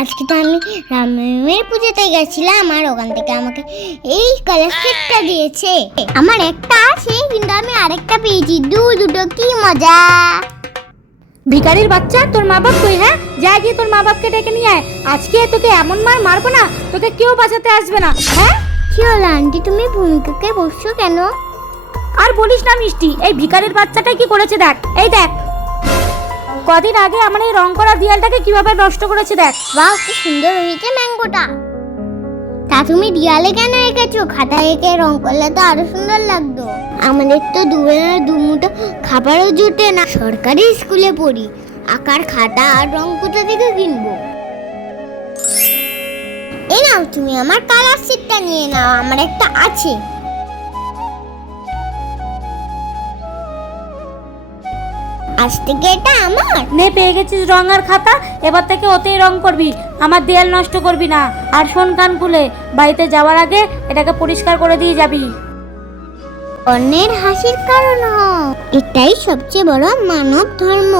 আজকে তো আমি রামের পুজোতে গেছিলাম আর ওখান থেকে আমাকে এই কালার সেটটা দিয়েছে। আমার একটা আছে কিন্তু আমি আরেকটা পেয়েছি, দুটো কি মজা। ভিখারির বাচ্চা, তোর মা বাপ কই? হ্যাঁ, যা গিয়ে তোর মা বাপকে ডেকে নিয়ে আয়। আজকে তোকে এমন মার মারবো না, তোকে কেউ বাঁচাতে আসবে না। হ্যাঁ, কি হলো আন্টি, তুমি ভূমিকাকে বসছো কেন? আর বলিস না মিষ্টি, এই ভিখারির বাচ্চাটা কি করেছে দেখ। এই দেখ, কদিন আগে আমার এই রং করা দেয়ালটাকে কিভাবে নষ্ট করেছে দেখ। বাহ, কি সুন্দর হয়েছে ম্যাঙ্গোটা। তা তুমি দেয়ালে কেন এঁকেছো? খাতায় এঁকে রং করলে তো আরো সুন্দর লাগতো। আমাদের তো দুবেলা দুমুঠো খাবারও জুটে না, সরকারি স্কুলে পড়ি, আঁকার খাতা আর রং কোথা থেকে কিনবো? এই নাও, তুমি আমার কালার শিটটা নিয়ে নাও, আমার একটা আছে। আজ থেকে এটা আমার। নে, পেয়ে গেছিস রং আর খাতা, এবার থেকে ওতেই রং করবি, আমার দেয়াল নষ্ট করবি না। আর শোন কান খুলে, বাড়িতে যাওয়ার আগে এটাকে পরিষ্কার করে দিয়ে যাবি। অন্যের হাসির কারণ হও, এটাই সবচেয়ে বড় মানব ধর্ম।